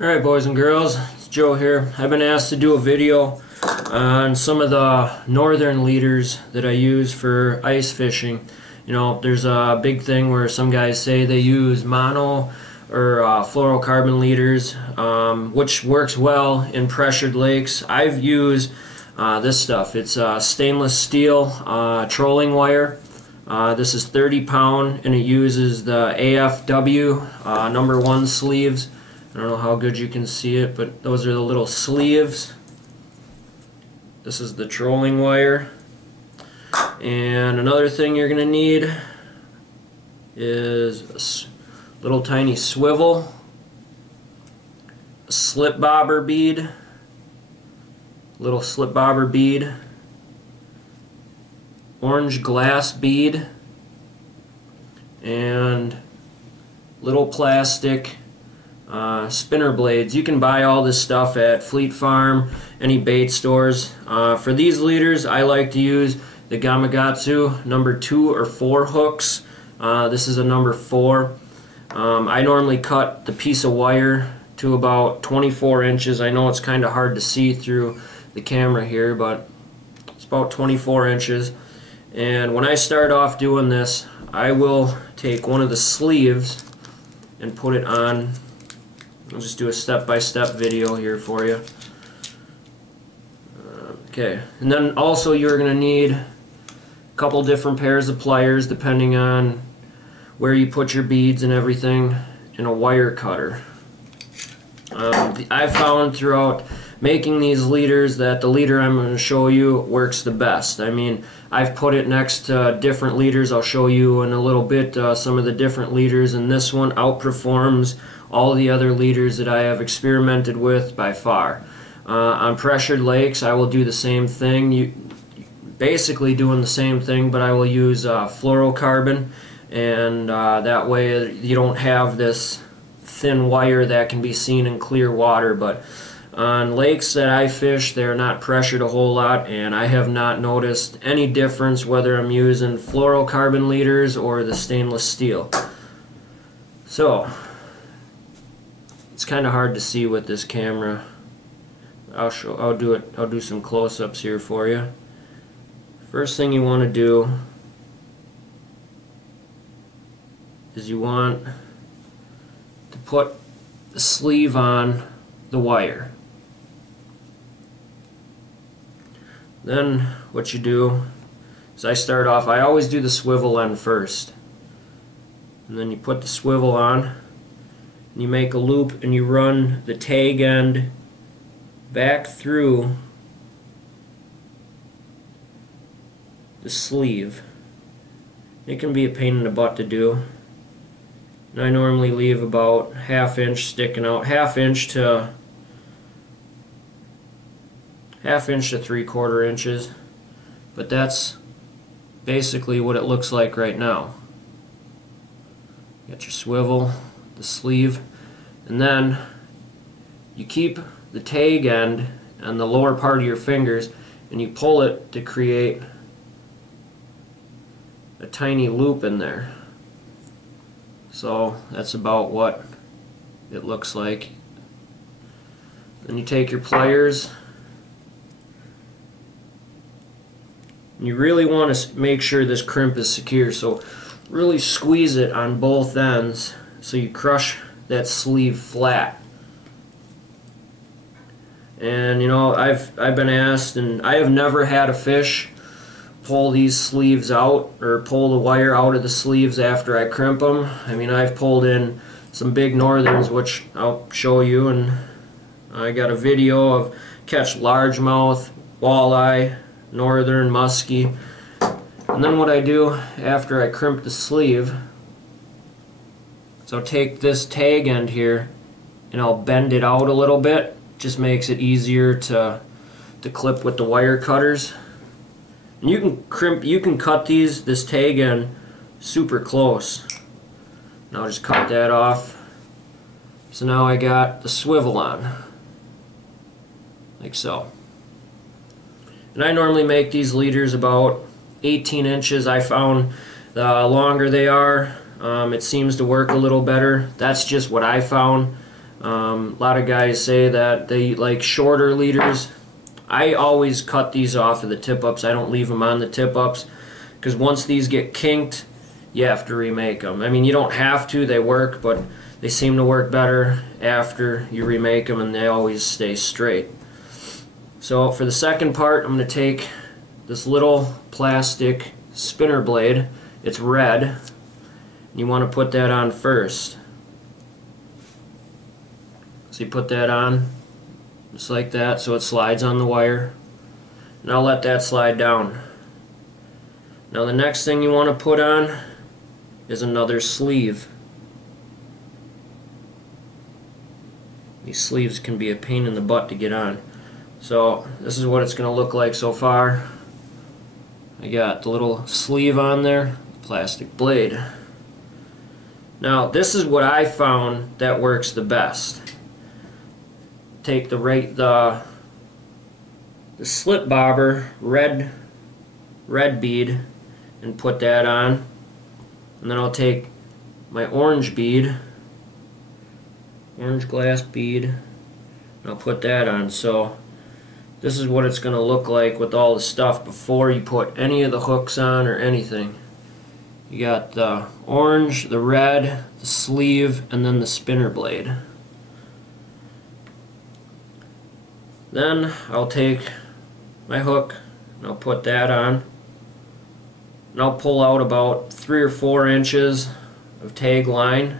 Alright, boys and girls, it's Joe here. I've been asked to do a video on some of the northern leaders that I use for ice fishing. You know, there's a big thing where some guys say they use mono or fluorocarbon leaders, which works well in pressured lakes. I've used this stuff. It's stainless steel trolling wire. This is 30 pound and it uses the AFW #1 sleeves. I don't know how good you can see it, but those are the little sleeves. This is the trolling wire. And another thing you're going to need is a little tiny swivel, a slip bobber bead, little slip bobber bead, orange glass bead, and little plastic spinner blades. You can buy all this stuff at Fleet Farm, any bait stores. For these leaders, I like to use the Gamakatsu #2 or 4 hooks. This is a #4. I normally cut the piece of wire to about 24 inches. I know it's kind of hard to see through the camera here, but it's about 24 inches. And when I start off doing this, I will take one of the sleeves and put it on. I'll just do a step-by-step video here for you. Okay, and then also you're going to need a couple different pairs of pliers depending on where you put your beads and everything, and a wire cutter. I've found throughout making these leaders that the leader I'm going to show you works the best. I mean, I've put it next to different leaders. I'll show you in a little bit some of the different leaders, and this one outperforms all the other leaders that I have experimented with by far. On pressured lakes, I will do the same thing. Basically doing the same thing, but I will use fluorocarbon, and that way you don't have this thin wire that can be seen in clear water. But on lakes that I fish, they're not pressured a whole lot, and I have not noticed any difference whether I'm using fluorocarbon leaders or the stainless steel. So it's kind of hard to see with this camera. I'll do some close-ups here for you. First thing you want to do is you want to put the sleeve on the wire. Then what you do is I always do the swivel end first. And then you put the swivel on, and you make a loop, and you run the tag end back through the sleeve. It can be a pain in the butt to do. And I normally leave about ½ inch sticking out, ½ inch to 3/4 inches. But that's basically what it looks like right now. You got your swivel, the sleeve, and then you keep the tag end on the lower part of your fingers and you pull it to create a tiny loop in there. So that's about what it looks like. Then you take your pliers, and you really want to make sure this crimp is secure, so really squeeze it on both ends so you crush that sleeve flat. And you know, I've been asked, and I have never had a fish pull these sleeves out or pull the wire out of the sleeves after I crimp them. I mean, I've pulled in some big northerns, which I'll show you, and I got a video of catch largemouth, walleye, northern, muskie. And then what I do after I crimp the sleeve is I'll take this tag end here and I'll bend it out a little bit. Just makes it easier to clip with the wire cutters. And you can cut this tag end super close. Now I'll just cut that off. So now I got the swivel on, like so. And I normally make these leaders about 18 inches. I found the longer they are, it seems to work a little better. That's just what I found. A lot of guys say that they like shorter leaders. I always cut these off of the tip-ups. I don't leave them on the tip-ups because once these get kinked, you have to remake them. I mean, you don't have to, they work, but they seem to work better after you remake them, and they always stay straight. So for the second part, I'm going to take this little plastic spinner blade. It's red. You want to put that on first. So you put that on just like that so it slides on the wire. And I'll let that slide down. Now the next thing you want to put on is another sleeve. These sleeves can be a pain in the butt to get on. So this is what it's going to look like so far. I got the little sleeve on there, plastic blade. Now this is what I found that works the best. Take the slip bobber red bead and put that on, and then I'll take my orange bead, orange glass bead, and I'll put that on. So this is what it's going to look like with all the stuff before you put any of the hooks on or anything. You got the orange, the red, the sleeve, and then the spinner blade. Then I'll take my hook and I'll put that on, and I'll pull out about 3 or 4 inches of tag line,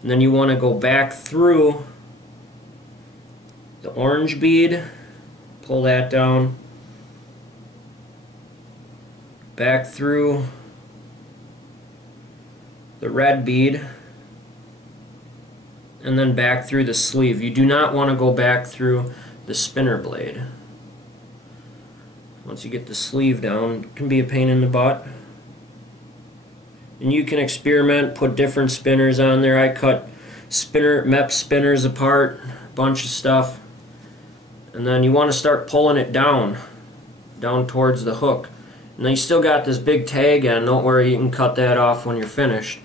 and then you want to go back through the orange bead, pull that down, back through the red bead, and then back through the sleeve. You do not want to go back through the spinner blade. Once you get the sleeve down, it can be a pain in the butt. And you can experiment, put different spinners on there. I cut MEP spinners apart, a bunch of stuff. And then you want to start pulling it down towards the hook. And then you still got this big tag on, don't worry, you can cut that off when you're finished.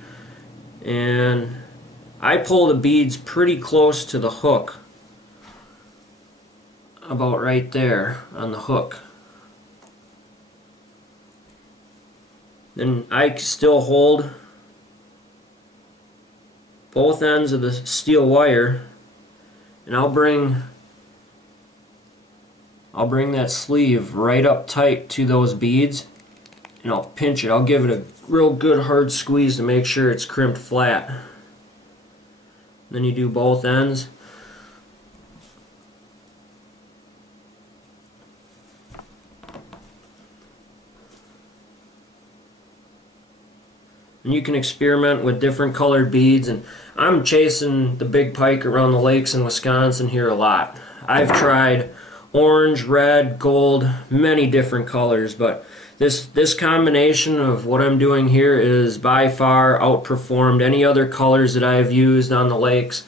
And I pull the beads pretty close to the hook, about right there on the hook. Then I still hold both ends of the steel wire, and I'll bring that sleeve right up tight to those beads, and I'll pinch it. I'll give it a real good hard squeeze to make sure it's crimped flat. Then you do both ends. And you can experiment with different colored beads, and I'm chasing the big pike around the lakes in Wisconsin here a lot. I've tried orange, red, gold, many different colors, but this combination of what I'm doing here is by far outperformed any other colors that I've used on the lakes.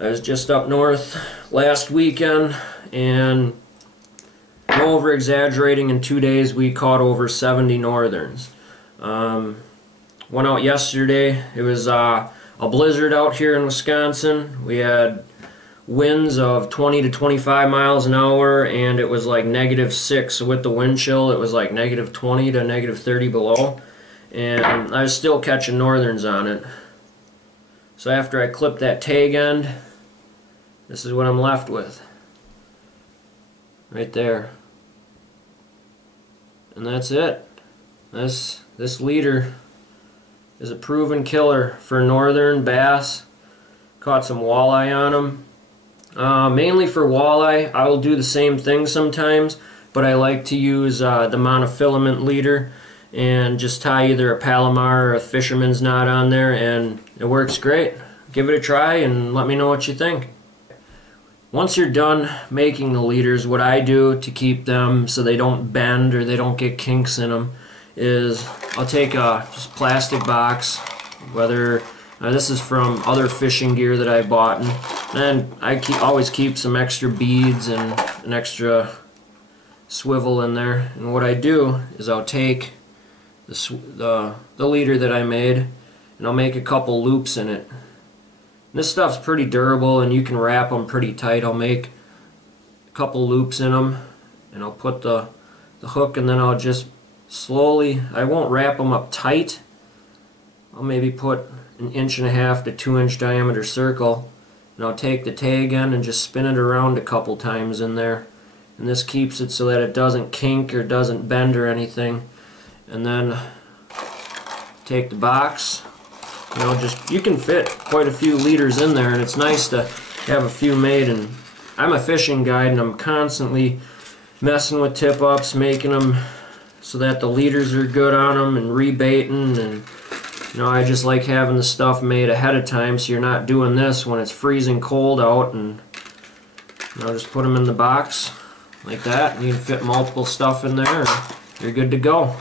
I was just up north last weekend, and no over exaggerating, in 2 days we caught over 70 northerns. Went out yesterday. It was a blizzard out here in Wisconsin. We had winds of 20 to 25 miles an hour, and it was like -6. So with the wind chill, it was like -20 to -30 below. And I was still catching northerns on it. So after I clipped that tag end, this is what I'm left with. Right there. And that's it. This leader is a proven killer for northern bass. Caught some walleye on them. Mainly for walleye. I will do the same thing sometimes, but I like to use the monofilament leader and just tie either a Palomar or a fisherman's knot on there, and it works great. Give it a try and let me know what you think. Once you're done making the leaders, what I do to keep them so they don't bend or they don't get kinks in them is I'll take a just plastic box, whether this is from other fishing gear that I bought, and then I always keep some extra beads and an extra swivel in there. And what I do is I'll take the leader that I made, and I'll make a couple loops in it. This stuff's pretty durable and you can wrap them pretty tight. I'll make a couple loops in them and I'll put the hook, and then I'll just slowly, I won't wrap them up tight. I'll maybe put an 1.5 to 2 inch diameter circle, and I'll take the tag end and just spin it around a couple times in there, and this keeps it so that it doesn't kink or doesn't bend or anything. And then take the box, you can fit quite a few leaders in there, and it's nice to have a few made. And I'm a fishing guide and I'm constantly messing with tip ups, making them so that the leaders are good on them, and rebaiting, and I just like having the stuff made ahead of time so you're not doing this when it's freezing cold out. And just put them in the box like that, and you can fit multiple stuff in there and you're good to go.